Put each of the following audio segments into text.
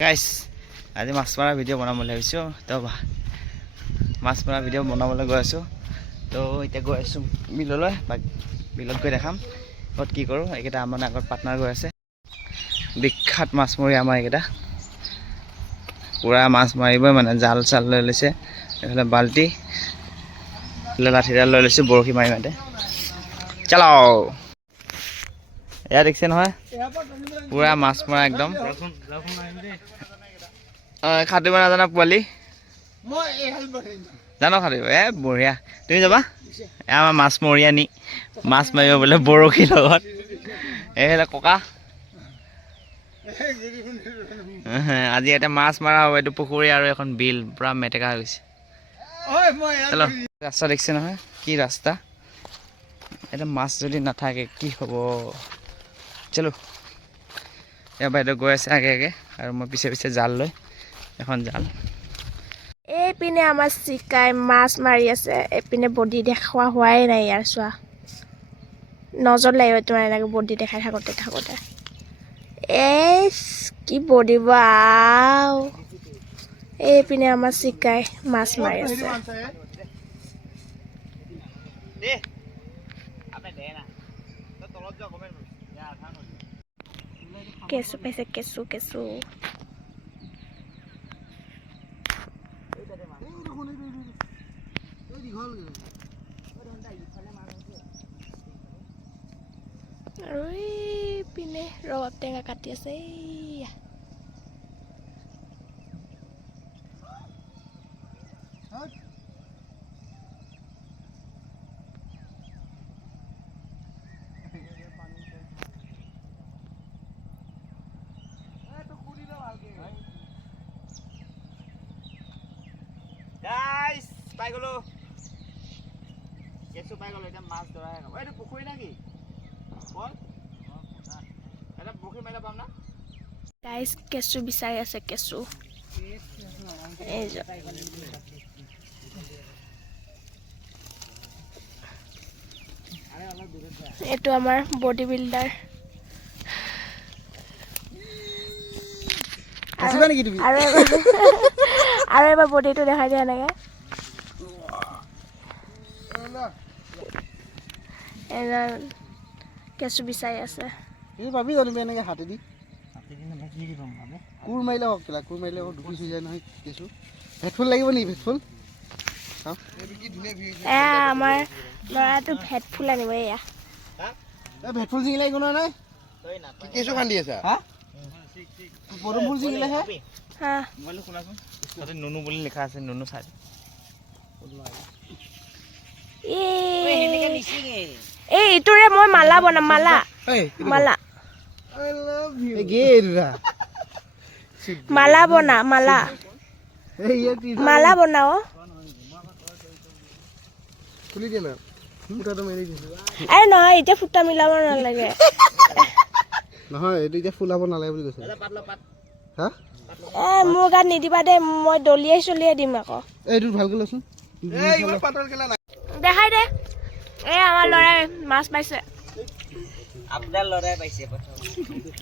guys আজি মাছ মাৰা video' বনাবলৈ ভাবিছোঁ তো মাছ মাৰা ভিডিঅ' বনাবলৈ গৈ আছোঁ তো এতিয়া গৈ আছোঁ বিললৈ বিলত গৈ দেখাম ক'ত কি কৰোঁ এইকেইটা আমাৰ আগত পাৰ্টনাৰ গৈ আছে বিখ্যাত মাছমৰীয়া আমাৰ এইকেইটা পুৰা মাছ মাৰিবই মানে জাল চাল লৈ লৈছে এইফালে বাল্টি লাঠিডাল লৈ লৈছোঁ বৰশী মাৰি মাতে চলাও এয়া দেখিছে নহয় পুৰা মাছ মৰা একদম খাটিব নাজানা পোৱালি জানো খাটিব বঢ়িয়া তুমি যাবা আমাৰ মাছ মৰিয়া নি মাছ মাৰিব বোলে বৰশীৰ লগত এইফালে ককা আজি ইয়াতে মাছ মৰা হ'ব এইটো পুখুৰী আৰু এখন বিল পুৰা মেটেকা হৈ গৈছে চলো ৰাস্তা দেখিছে নহয় কি ৰাস্তা এটা মাছ যদি নাথাকে কি হ'ব চলো এয়া বাইদেউ গৈ আছে আগে আগে আৰু মই পিছে পিছে জাল লৈ এখন জাল এইপিনে আমাৰ চিকাই মাছ মাৰি আছে এইপিনে বডি দেখুওৱা হোৱাই নাই ইয়াৰ চোৱা নজৰ লাগিব তোমাৰ এনেকৈ বডি দেখাই থাকোঁতে কি বডি বাও এইপিনে আমাৰ চিকাই মাছ মাৰি আছে কেঁচু পাইছে কেঁচু আৰু এইপিনে ৰবাব টেঙা কাটি আছে গাইস পাই গলো কেঁচু পাই গলো এতিয়া মাছ ধৰাই খাব এইটো পুখুৰী নেকি বল এটা পুখুৰী মাৰিলে পাম না গাইস কেঁচু বিচাৰি আছে কেঁচু এইটো আমাৰ বডি বিল্ডাৰ আৰু এবাৰ বডিটো দেখাই দিয়া এনেকে কেঁচু বিচাৰি আছে পাবি জানিবি এনেকে হাতে দি কোৰ মাৰিলে হওক কোৰ মাৰিলে হওক ঢুকি চুই যায় নহয় কেঁচু ভেটফুল লাগিব নেকি ভেটফুল আমাৰ ল'ৰাটো ভেটফুল আনিব এয়া ভেটফুল ছিঙিলে একো নাই কেঁচু খান্দি আছা পদুম ফুল ছিঙিলেহে শুনাচোন তাতে নুনু বুলি লিখা আছে নুনু চাই এই ইটোৰে মই মালা বনাম মালা বনা মালা বনাও খুলি দিয়ে না ফুটাটো মাৰি দিছো আৰে নহয় এতিয়া ফুটা মিলাব নালাগে নহয় এইটো এতিয়া ফুলাব নালাগে বুলি কৈছে হা মোৰ গাত নিদিবা দে মই দলিয়াই দিম আকৌ এইটো ভালকৈ লচোন দেখাই দে এই আমাৰ ল'ৰাই মাছ পাইছে আপোনাৰ ল'ৰাই পাইছে প্ৰথম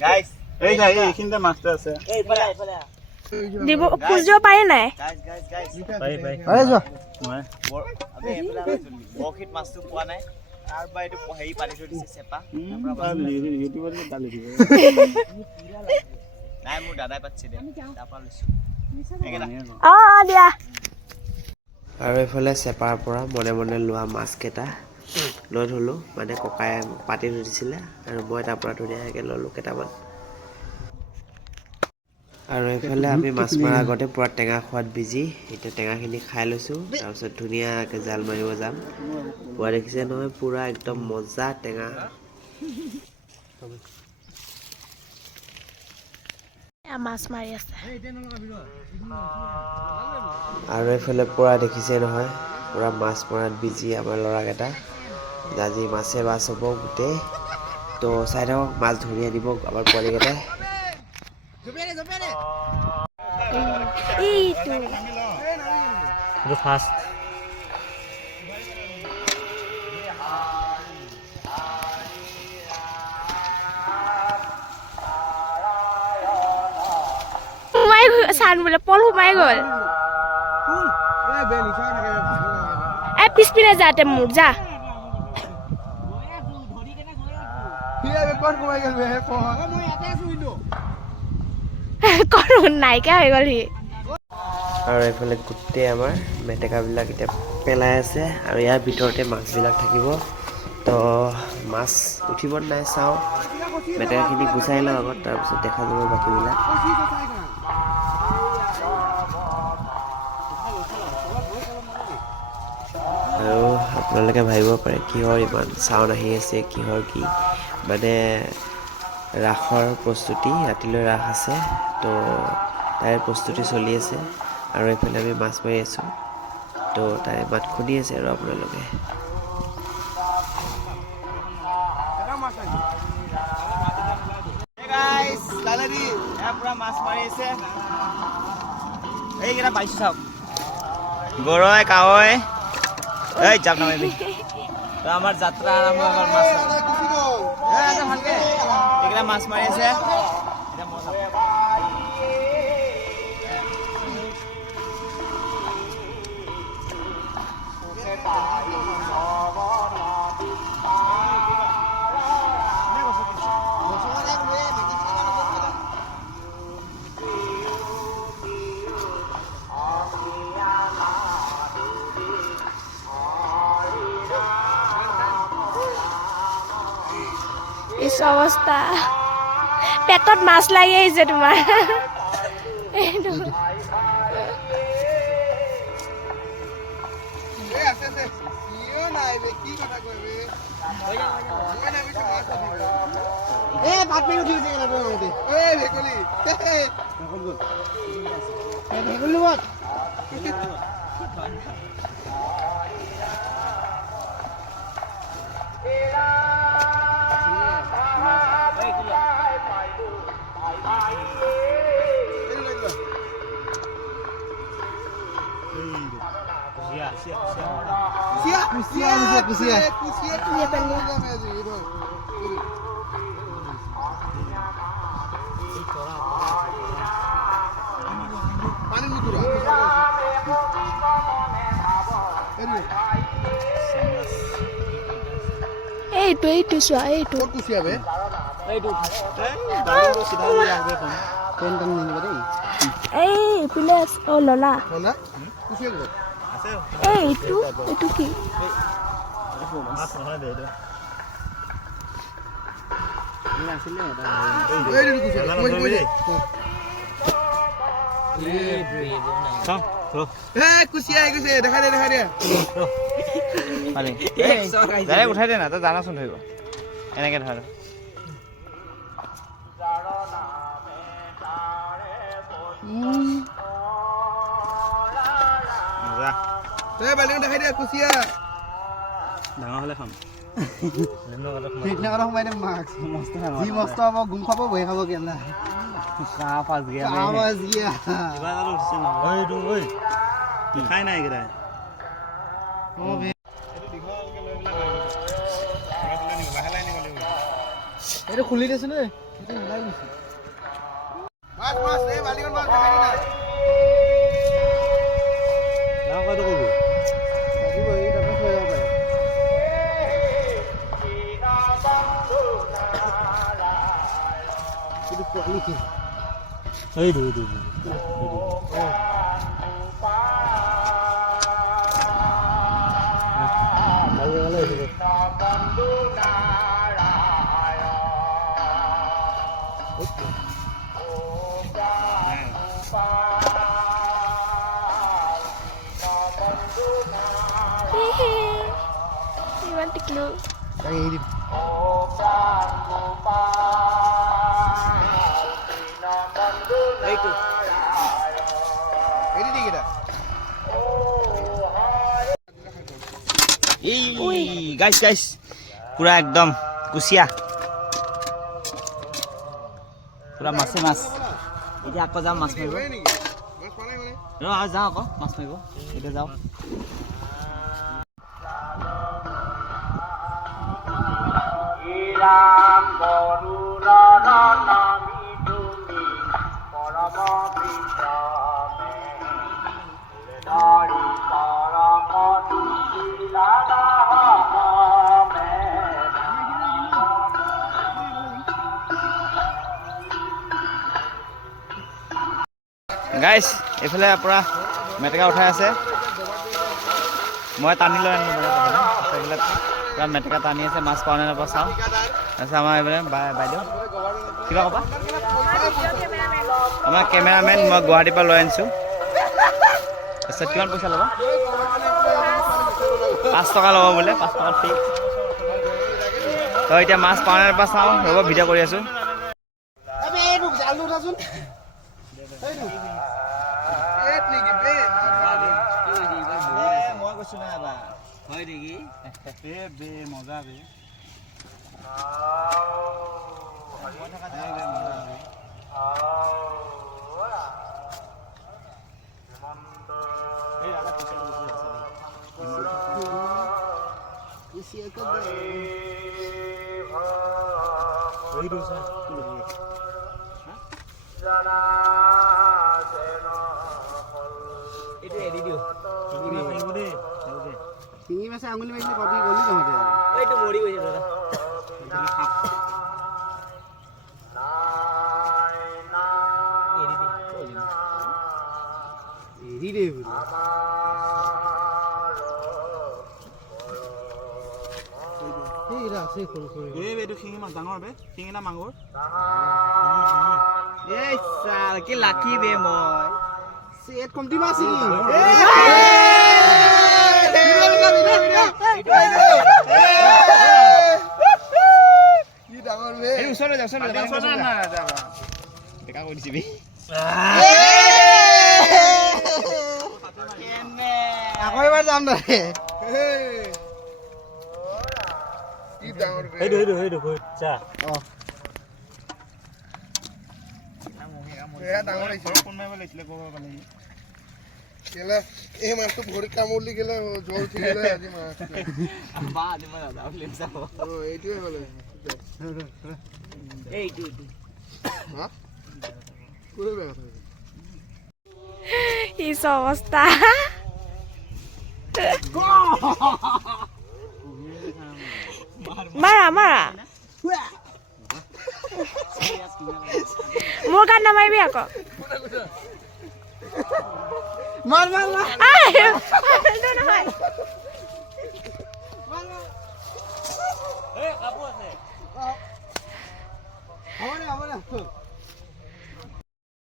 গাইস এই এইখিনিতে মাছটো আছে দিব খুজিব পাৰি নাই গাইস যোৱা আমি এইফালে বৰশীত মাছটো পোৱা নাই তাৰ পৰা এইটো হেৰি পাতি থৈ দিছে চেপা নাই মোৰ দাদাই পাতিছে দে তাৰপৰা লৈছোঁ দিয়া আৰু এইফালে চেপাৰ পৰা মনে মনে লোৱা মাছকেইটা লৈ থ'লোঁ মানে ককাই পাতি থৈ দিছিলে আৰু মই তাৰ পৰা ধুনীয়াকৈ ল'লোঁ কেইটামান আৰু এইফালে আমি মাছ মৰাৰ আগতে পূৰা টেঙা খোৱাত বিজি এতিয়া টেঙাখিনি খাই লৈছোঁ তাৰপিছত ধুনীয়াকৈ জাল মাৰিব যাম পোৱা দেখিছে নহয় পূৰা একদম মজা টেঙা মাছ মাৰি আছে আৰু এইফালে পূৰা দেখিছে নহয় পূৰা মাছ মৰাত বিজি আমাৰ ল'ৰাকেইটা আজি মাছে মাছ হ'ব গোটেই তো চাই থাকক মাছ ধৰি আনিব আমাৰ পোৱালিকেইটাই ফাৰ্ষ্ট সোমাই চান বোলে পল সোমাই গ'ল এই পিছপিনে যাতে মোৰ যা কৰো নাইকিয়া হৈ গ'ল সি আৰু এইফালে গোটেই আমাৰ মেটেকাবিলাক এতিয়া পেলাই আছে আৰু ইয়াৰ ভিতৰতে মাছবিলাক থাকিব তো মাছ উঠিব নাই চাওঁ মেটেকাখিনি গুচাই লওঁ আগত তাৰপিছত দেখা যাব বাকীবিলাক আৰু আপোনালোকে ভাবিব পাৰে কিহৰ ইমান চাউণ্ড আহি আছে কিহৰ কি মানে ৰাসৰ প্ৰস্তুতি ৰাতিলৈ ৰাস আছে তো তাৰে প্ৰস্তুতি চলি আছে আৰু এইফালে আমি মাছ মাৰি আছোঁ তো তাৰে মাত শুনি আছে আৰু আপোনালোকে পুৰা মাছ মাৰি আছে এইকেইটা পাইছোঁ চাওক গৰৈ কাৱৈ এই জাপ নামাৰিবি তো আমাৰ যাত্ৰা আৰম্ভ হৈ গ'ল মাছ ভালকে এইকেইটা মাছ মাৰি আছে ইছ অৱস্থা পেটত মাছ লাগি আহিছে তোমাৰ এইটো চোৱা এইটো এইপিনে অ ললা এইটো কি উঠাই দে না তই জানাচোন ধৰিব এনেকে ধৰ দেখাই দিয়া কুচিয়া ডাঙৰ হলে খাম সোমাই দিম মাছ যি মস্ত হ'ব গুম খাব বহি খাব কেলা খাই নাই এইকেইটাই এইটো খুলি দিছো নে ইমান টিকলো গাইছ পুৰা একদম কুচিয়া পুৰা মাছে মাছ এতিয়া আকৌ যাওঁ মাছ মাৰিব যাওঁ আকৌ মাছ মাৰিব এতিয়া যাওঁ ৰাম বৰুণ নামি তুমি পৰম গাইছ এইফালে পূৰা মেটেকা উঠাই আছে মই টানি লৈ আনিলোঁ এইফালে পূৰা মেটেকা টানি আছে মাছ পাওঁ নে নাপাওঁ চাওঁ তাৰপিছত আমাৰ এইফালে বাইদেউ কিবা ক'বা আমাৰ কেমেৰামেন মই গুৱাহাটীৰ পৰা লৈ আনিছোঁ তাৰপিছত কিমান পইচা ল'বা 5 টকা ল'ব বোলে 5 টকা ফ্ৰী তই এতিয়া মাছ পাওঁ নে নাপাওঁ চাওঁ ৰ'ব ভিডিঅ' কৰি আছোঁ মই কৈছোঁ না এবাৰ হয় নেকি বে মজা বে শিঙি মাছে আঙুলি মাৰিলে পাবি গলি তহঁতে এইটো মৰি গৈছে দাদা এৰি দে বোলে আছে সৰু সৰু এইটো শিঙি মাছ ডাঙৰ বে শিঙি না মাগুৰ এই চাল কি লাকি বে মই চেট কমটি মাছ আকৌ এবাৰ যাম দে এই মাছটো ভৰিত কামুৰি গেলে জ্বৰ উঠি গেলে আজি মাছ এইটোৱে বোলে ইস অবস্থা মাৰা মাৰা মোৰ গান নামাৰিবি আকৌ মাৰ মাৰ মাৰ নহয়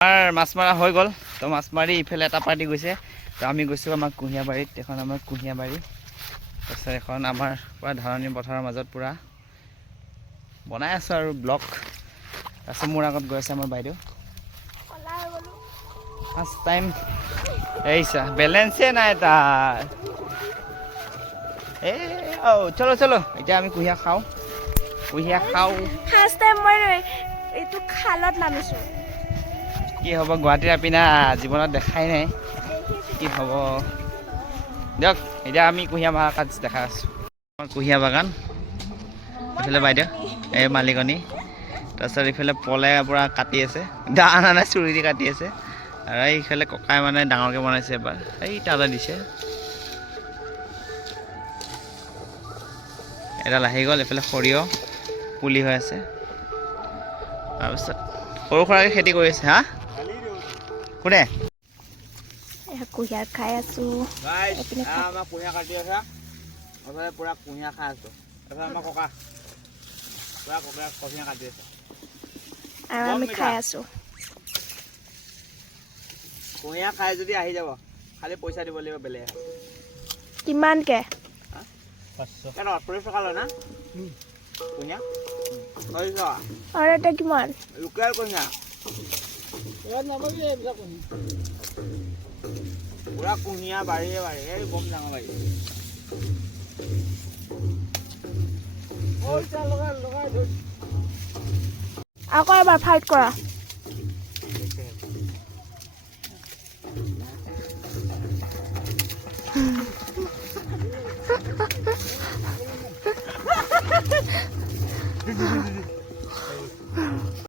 আমাৰ মাছ মৰা হৈ গ'ল তো মাছ মাৰি ইফালে এটা পাৰ্টি গৈছে তো আমি গৈছোঁ আমাৰ কুঁহিয়াবাৰীত এখন আমাৰ কুঁহিয়াবাৰী তাৰপিছত এখন আমাৰ পূৰা ধাৰণি পথাৰৰ মাজত পূৰা বনাই আছোঁ আৰু ব্লগ তাৰপিছত মোৰ আগত গৈ আছে আমাৰ বাইদেউ ফাৰ্ষ্ট টাইম এইছা বেলেঞ্চে নাই তাৰ এই চলো চলো এতিয়া আমি কুঁহিয়া খাওঁ ফাৰ্ষ্ট টাইম মই এইটো খালত নামিছোঁ কি হ'ব গুৱাহাটীৰ আপিনা জীৱনত দেখাই নাই কি হ'ব দিয়ক এতিয়া আমি কুঁহিয়া মাৰা কাজ দেখা আছোঁ আমাৰ কুঁহিয়া বাগান এইফালে বাইদেউ এই মালিকনী তাৰপিছত ইফালে পলে পূৰা কাটি আছে দানা নাই চুৰি দি কাটি আছে আৰু এইফালে ককাই মানে ডাঙৰকৈ বনাইছে এবাৰ এই তাতে দিছে এডাল আহি গ'ল এইফালে সৰিয়হ পুলি হৈ আছে তাৰপিছত সৰু সুৰাকৈ খেতি কৰি আছে হা কোনে কুঁহিয়াৰ খাই আছো আমাৰ কুঁহিয়া কাটি আছে এইফালে পূৰা কুঁহিয়া খাই আছোঁ এইফালে আমাৰ ককা পূৰা কুঁহিয়া কাটি আছে আৰু আমি খাই আছো কুঁহিয়া খাই যদি আহি যাব খালি পইচা দিব লাগিব বেলেগ কিমানকে 40 টকা লয় না কুঁহিয়া 40 টকা আৰু এটা কিমান লোকেল কুঁহিয়া পুৰা কুঁহিয়া বাৰীয়ে বাৰী এই বম ডাঙৰ বাৰী আকৌ এবাৰ ফাইট কৰা